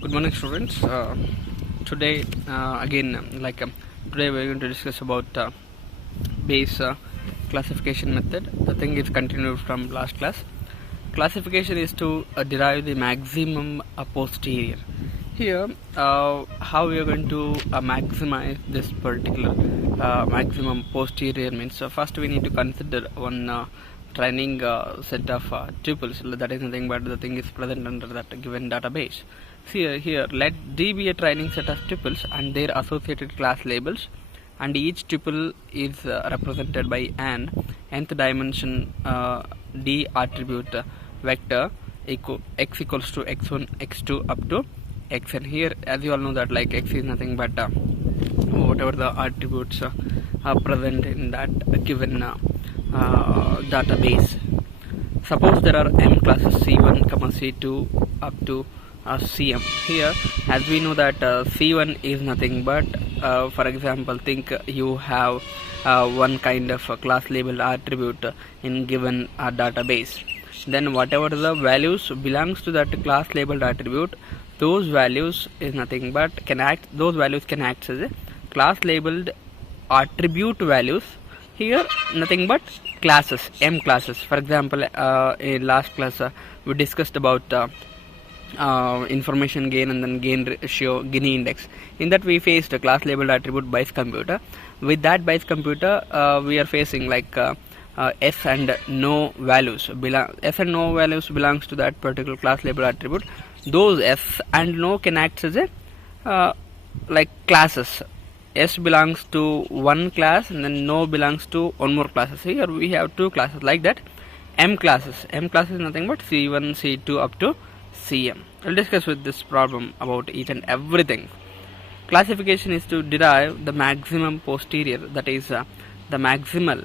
Good morning, students. Today, again, today we're going to discuss about Bayes classification method. The thing is continued from last class. Classification is to derive the maximum posterior. Here, how we are going to maximize this particular maximum posterior means. First, we need to consider one training set of tuples. That is nothing but the thing is present under that given database. See here, let D be a training set of tuples and their associated class labels, and each tuple is represented by an nth dimension D attribute vector x equals to x1, x2 up to xn. Here, as you all know that like x is nothing but whatever the attributes are present in that given database. Suppose there are m classes c1, c2 up to cm. Here, as we know that c1 is nothing but for example, think you have one kind of class label attribute in given database. Then whatever the values belongs to that class labeled attribute, those values is nothing but those values can act as a class labeled attribute values. Here nothing but classes, m classes. For example, in last class we discussed about information gain and then gain ratio, Gini index. In that we faced a class labeled attribute Bayes computer. With that Bayes computer, we are facing like s and no values belongs to that particular class label attribute. Those s and no can act as a like classes. S belongs to one class and then no belongs to one more classes. Here we have two classes like that. M classes is nothing but c1, c2 up to cm. I'll discuss with this problem about each and everything. Classification is to derive the maximum posterior, that is the maximal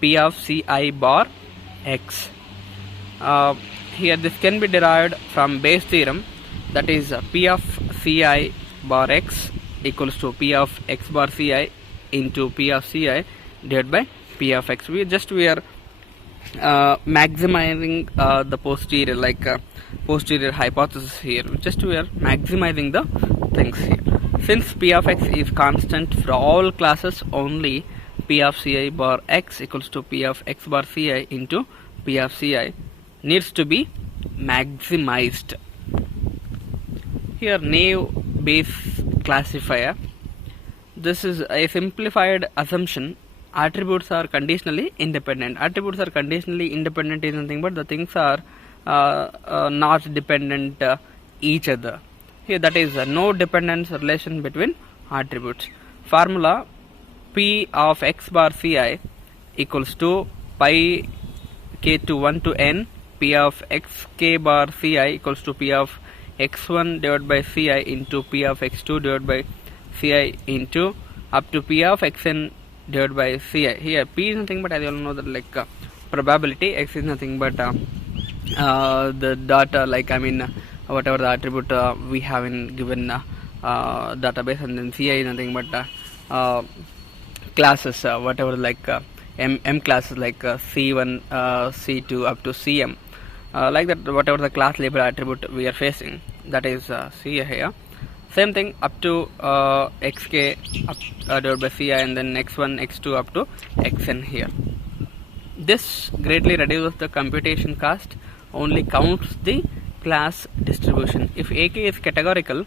p of ci bar x. Here this can be derived from Bayes theorem, that is p of ci bar x equals to p of x bar ci into p of ci divided by p of x. We are maximizing the posterior, like posterior hypothesis here. We are maximizing the things here. Since p of x is constant for all classes, only p of ci bar x equals to p of x bar ci into p of ci needs to be maximized. Here, naive Bayes classifier. This is a simplified assumption. Attributes are conditionally independent. Attributes are conditionally independent is nothing but the things are not dependent each other. Here, that is no dependence relation between attributes. Formula p of x bar ci equals to pi k to 1 to n p of x k bar ci equals to p of x1 divided by ci into p of x2 divided by ci into up to p of xn divided by ci. Here p is nothing but, as you all know that like probability, x is nothing but the data, like whatever the attribute we have in given database, and then ci is nothing but classes, whatever like m classes like c1, c2 up to cm, like that, whatever the class label attribute we are facing, that is c here. Same thing up to xk up divided by ci, and then x1, x2 up to xn here. This greatly reduces the computation cost, only counts the class distribution. If ak is categorical,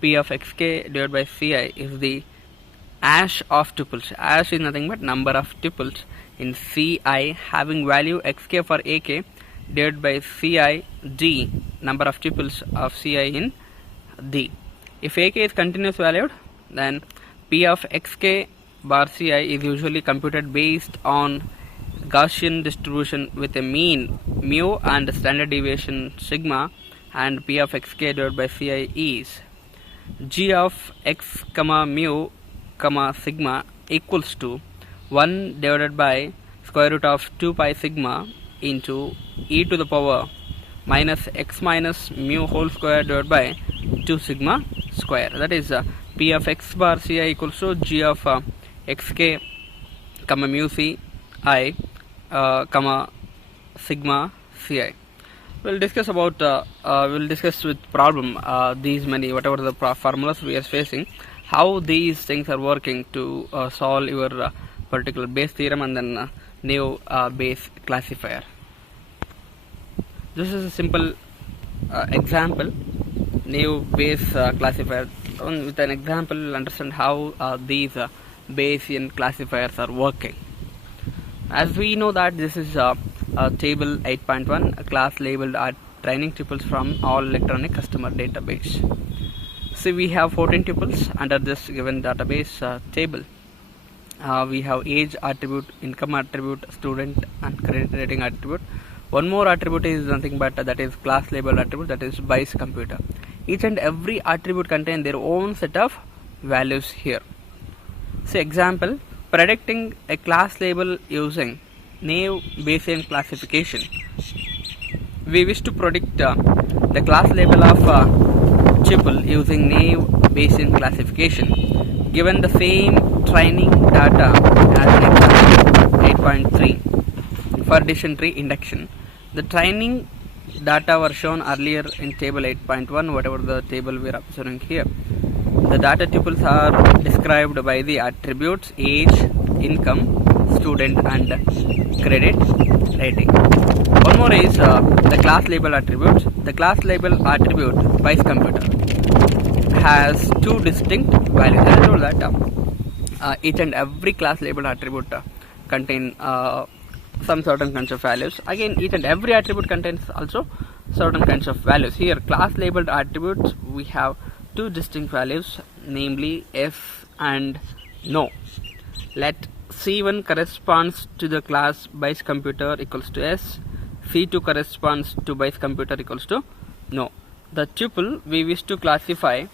p of xk divided by ci is the ash of tuples. Ash is nothing but number of tuples in ci having value xk for ak divided by ci d, number of tuples of ci in d. If ak is continuous valued, then p of xk bar ci is usually computed based on Gaussian distribution with a mean mu and standard deviation sigma, and p of xk divided by ci is g of x comma mu comma sigma equals to 1 divided by square root of 2 pi sigma into e to the power minus x minus mu whole square divided by 2 sigma square. That is p of x bar ci equals to g of xk comma mu ci comma sigma ci. We'll discuss with problem these many whatever the formulas we are facing, how these things are working to solve your particular Bayes theorem and then new Bayes classifier. This is a simple example, new Bayes classifier. With an example, you'll understand how these Bayesian classifiers are working. As we know that this is table 8.1, a class labeled training tuples from all electronic customer database. See, we have 14 tuples under this given database table. We have age attribute, income attribute, student and credit rating attribute. One more attribute is nothing but that is class labeled attribute, that is Bayes computer. Each and every attribute contain their own set of values here. See, example, predicting a class label using naive Bayesian classification. We wish to predict the class label of tuple using naive Bayesian classification. Given the same training data as an example 8.3 for decision tree induction. The training data were shown earlier in table 8.1, whatever the table we are observing here. The data tuples are described by the attributes age, income, student and credit rating. One more is the class label attributes. The class label attribute Bayes computer has two distinct values. I told that each and every class label attribute contain some certain kinds of values. Again, each and every attribute contains also certain kinds of values. Here, class labeled attributes, we have two distinct values, namely yes and no. Let C1 corresponds to the class Bayes computer equals to yes, C2 corresponds to Bayes computer equals to no. The tuple we wish to classify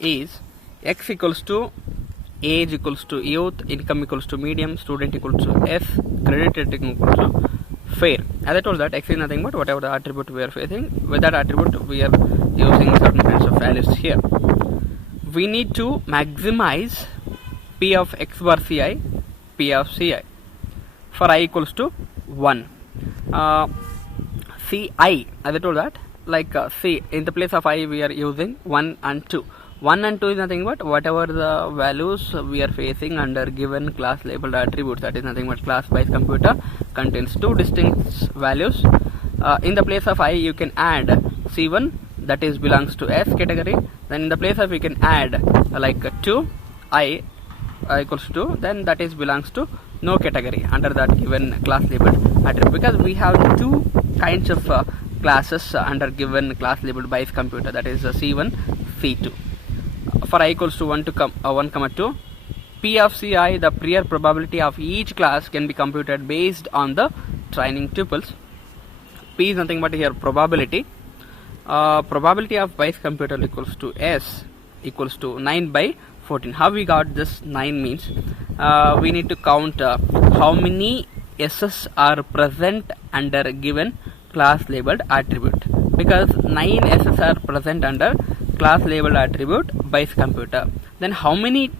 is x equals to age equals to youth, income equals to medium, student equals to S, credit rating equals to fair. As I told that x is nothing but whatever the attribute we are facing, with that attribute we are using certain kinds of values here. We need to maximize P of x bar Ci, P of Ci for I equals to 1. Ci, as I told that, like C, in the place of I we are using 1 and 2. 1 and 2 is nothing but whatever the values we are facing under given class labeled attributes, that is nothing but class Bayes computer contains two distinct values. In the place of I you can add C1, that is belongs to S category, then in the place of you can add like 2 I equals to 2, then that is belongs to no category under that given class labeled attribute, because we have two kinds of classes under given class labeled Bayes computer, that is C1, C2. For I equals to 1 to 1 comma 2, P of Ci, the prior probability of each class can be computed based on the training tuples. P is nothing but here probability. Probability of Bayes computer equals to S equals to 9 by 14. How we got this 9 means we need to count how many S's are present under given class labeled attribute, because 9 S's are present under class labeled attribute Bayes computer. Then how many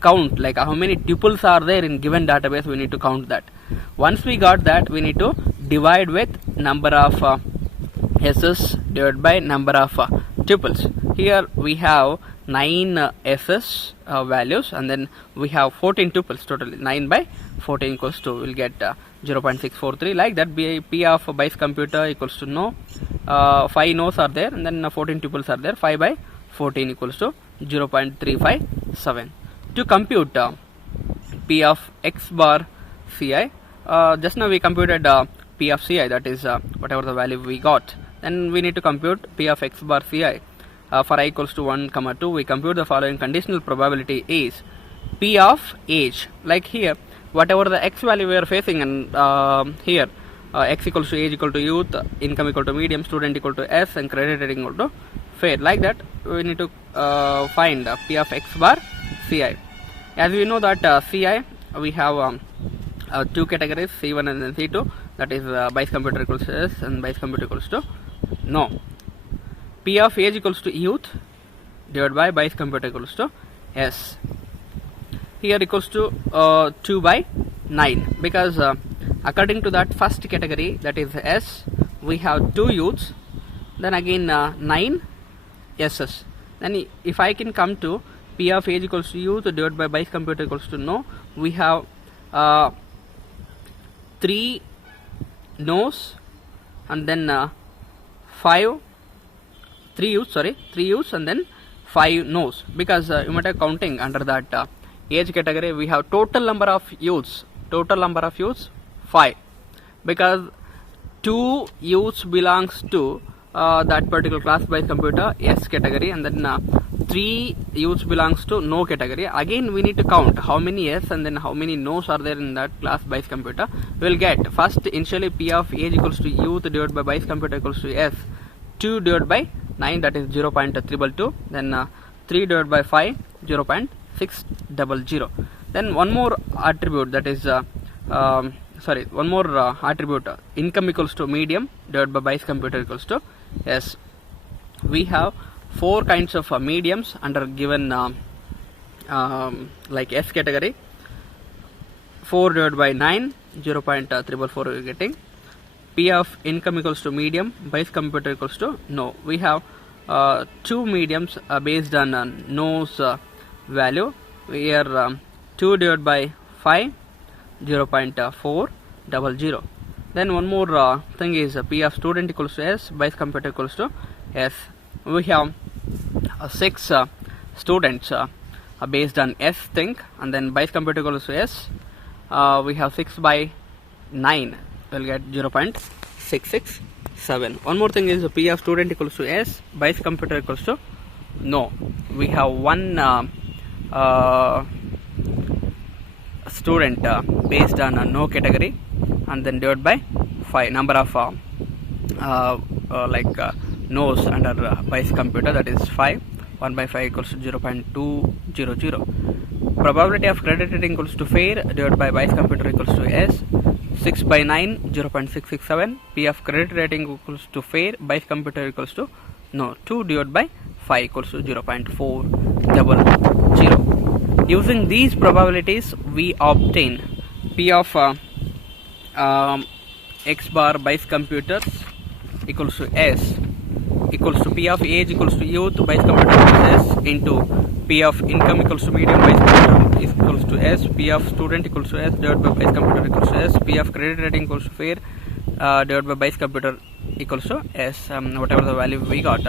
count, like how many tuples are there in given database, we need to count that. Once we got that, we need to divide with number of S's divided by number of tuples. Here we have 9 S's values and then we have 14 tuples totally. 9 by 14 equals to, we'll get 0.643, like that. P of Bayes computer equals to no. 5 no's are there and then 14 tuples are there. 5 by 14 equals to 0.357. To compute P of x bar Ci, just now we computed P of Ci, that is whatever the value we got. Then we need to compute P of x bar Ci. For I equals to 1 comma 2, we compute the following conditional probability is P of age, like here whatever the x value we are facing, and here x equals to age equal to youth, income equal to medium, student equal to S and credit rating equal to fair, like that. We need to find P of x bar Ci. As we know that Ci we have two categories, C1 and then C2, that is Bayes computer equals to S and Bayes computer equals to no. P of age equals to youth divided by Bayes computer equals to S. Here equals to 2 by 9, because according to that first category, that is S, we have 2 youths, then again 9 S's. Then if I can come to P of age equals to youth divided by Bayes computer equals to no, we have 3 no's and then 3 youths and then 5 no's, because you might have counting under that age category we have total number of youths 5, because 2 youths belongs to that particular class by computer S category, and then 3 youths belongs to no category. Again we need to count how many S and then how many no's are there in that class by computer. We will get first initially P of age equals to youth divided by Bayes computer equals to S, 2 divided by 9, that is 0.222, then 3 divided by 5, 0.600. Then one more attribute, that is attribute income equals to medium divided by Bayes computer equals to S. We have 4 kinds of mediums under given like S category. 4 divided by 9, 0.344 we are getting. P of income equals to medium, Bayes computer equals to no. We have 2 mediums based on no's value. We are 2 divided by 5, 0.400. Then one more thing is P of student equals to S, Bayes computer equals to S. We have 6 students based on S thing, and then Bayes computer equals to S. We have 6 by 9, we'll get 0.667. One more thing is P of student equals to S, Bayes computer equals to no. We have 1 student based on no category, and then divided by 5 number of no's under Bayes computer, that is 5. 1 by 5 equals to 0.200. Probability of credit rating equals to fair divided by Bayes computer equals to S. 6 by 9, 0.667. P of credit rating equals to fair, Bayes computer equals to no. 2 divided by 5 equals to 0.400. Using these probabilities we obtain P of x bar Bayes computers equals to S equals to P of age equals to youth Bayes computer equals to S into P of income equals to medium Bayes computer equals to S, P of student equals to S divided by Bayes computer equals to S, P of credit rating equals to fair divided by Bayes computer equals to S. Whatever the value we got,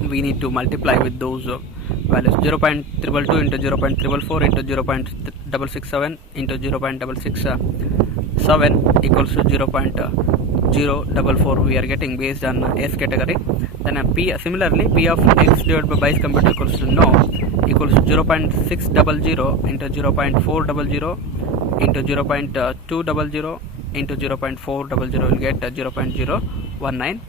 we need to multiply with those values. 0.222 into 0.344 into 0.667 into 0.667 equals to 0.044 we are getting based on S category. Then similarly P of x divided by Bayes computer equals to no equals to 0.600 into 0.400 into 0.200 into 0.400 will get 0.019.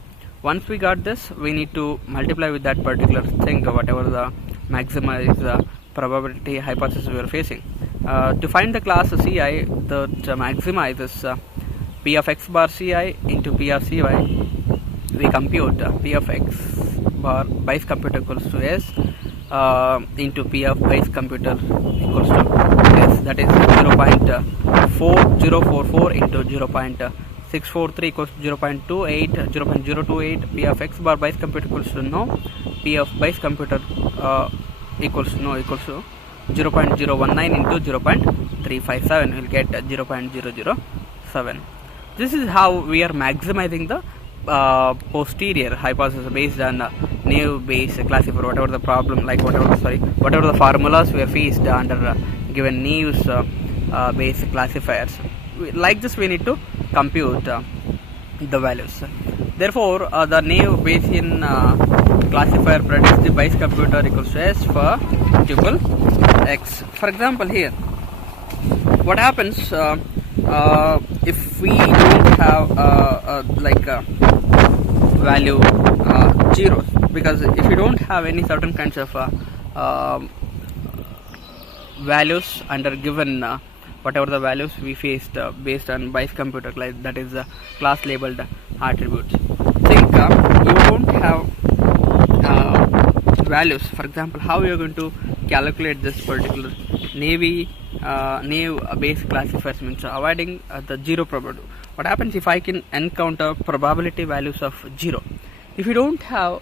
Once we got this, we need to multiply with that particular thing, whatever the maxima is the probability hypothesis we are facing. To find the class Ci, the maxima is this P of x bar Ci into P of Cy. We compute P of x bar Bayes computer equals to S into P of Bayes computer equals to S, that is 0.4044 into 0.643 equals to 0.28 P of x bar Bayes computer equals to no, P of Bayes computer equals to no equals to 0.019 into 0.357 will get 0.007. This is how we are maximizing the posterior hypothesis based on naive Bayes classifier, whatever the problem, like whatever the formulas we are faced under given naive Bayes classifiers. Like this we need to compute the values. Therefore the naive Bayesian classifier predicts the Bayes computer equals to S for tuple x. For example, here what happens if we don't have value zeros, because if you don't have any certain kinds of values under given whatever the values we faced based on Bayes computer, like that is class labeled attributes. Think you don't have values. For example, how you are going to calculate this particular naive Bayes classifiers, means avoiding the zero probability. what happens if I can encounter probability values of 0? If you don't have,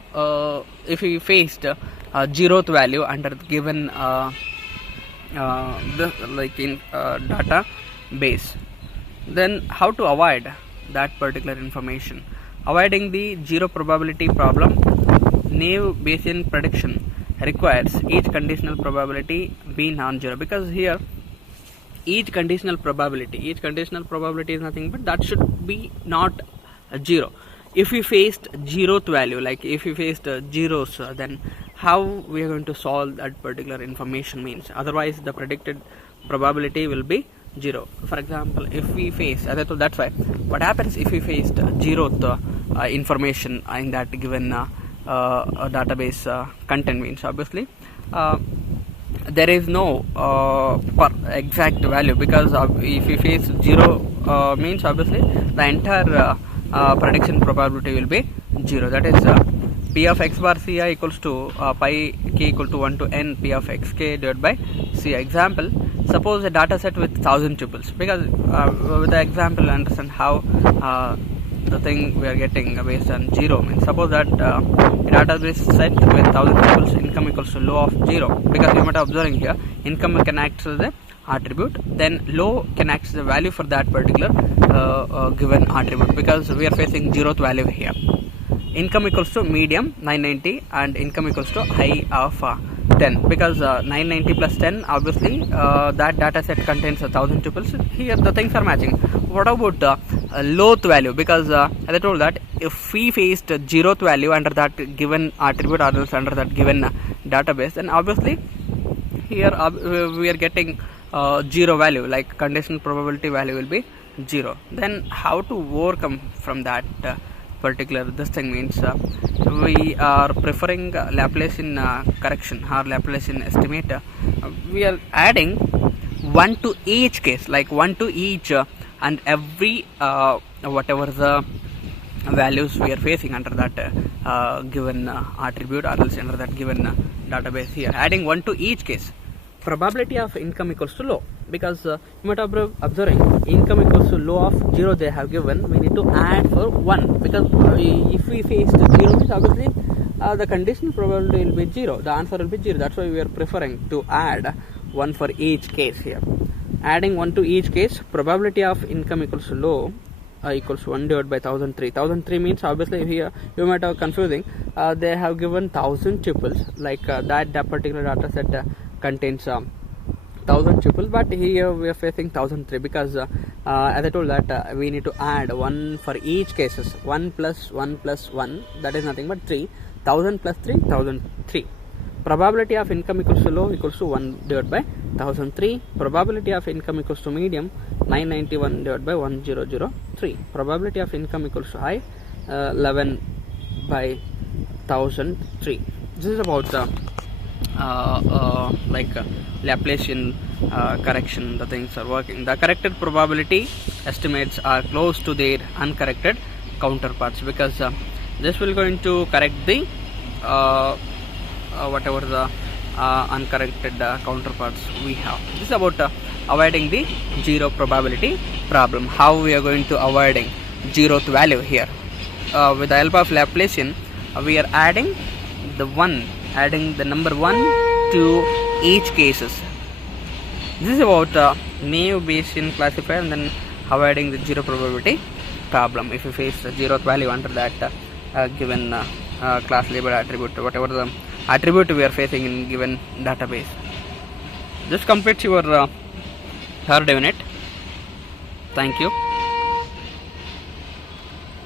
if you faced a zeroth value under given like in data base, then how to avoid that particular information? Avoiding the zero probability problem, naive Bayesian prediction requires each conditional probability be non-zero, because here each conditional probability is nothing but that should be not a zero. If we faced zeroth value, like if we faced zeros, then how we are going to solve that particular information means? Otherwise the predicted probability will be 0. For example, if we face, that's why what happens if we faced zeroth information in that given database content means, obviously there is no exact value, because if we face 0 means obviously the entire prediction probability will be 0. That is P of x bar Ci equals to pi k equal to 1 to n P of xk divided by Ci. Example, suppose a data set with 1000 tuples, because with the example understand how the thing we are getting based on 0 means, suppose that a database set with 1000 tuples, income equals to low of 0, because you might be observing here income can act as the attribute, then low can act as the value for that particular given attribute, because we are facing 0th value here. Income equals to medium 990 and income equals to high of 10, because 990 plus 10, obviously that data set contains 1000 tuples. Here the things are matching. What about lowth value? Because as I told that if we faced 0th value under that given attribute or else under that given database, then obviously here we are getting 0 value, like conditional probability value will be 0. Then how to overcome from that particular this thing means, we are preferring Laplacian correction or Laplacian estimate. We are adding 1 to each case, like 1 to each and every whatever the values we are facing under that given attribute or else under that given database. Here adding 1 to each case. Probability of income equals to low, because you might have observing income equals to low of 0 they have given, we need to add for 1, because if we face 0 means obviously the conditional probability will be 0, the answer will be 0. That's why we are preferring to add 1 for each case here. Adding 1 to each case, probability of income equals to low equals 1 divided by 1003. 1003 means obviously here you might have confusing, they have given 1000 tuples, like that particular data set contains 1000 tuples, but here we are facing 1003, because as I told that we need to add 1 for each cases. 1 plus 1 plus 1, that is nothing but 3. 1000 plus 3, 1003. Probability of income equals to low equals to 1 divided by 1003. Probability of income equals to medium 991 divided by 1003. Probability of income equals to high 11 by 1003. This is about like Laplacian correction. The things are working. The corrected probability estimates are close to their uncorrected counterparts, because this will going to correct the whatever the uncorrected counterparts we have. This is about avoiding the zero probability problem. How we are going to avoiding zeroth value here? With the help of Laplacian, we are adding the number 1 to each cases. This is about naive Bayesian classifier, and then avoiding the zero probability problem if you face the zeroth value under that given class label attribute, whatever the attribute we are facing in given database. This completes your third unit. Thank you.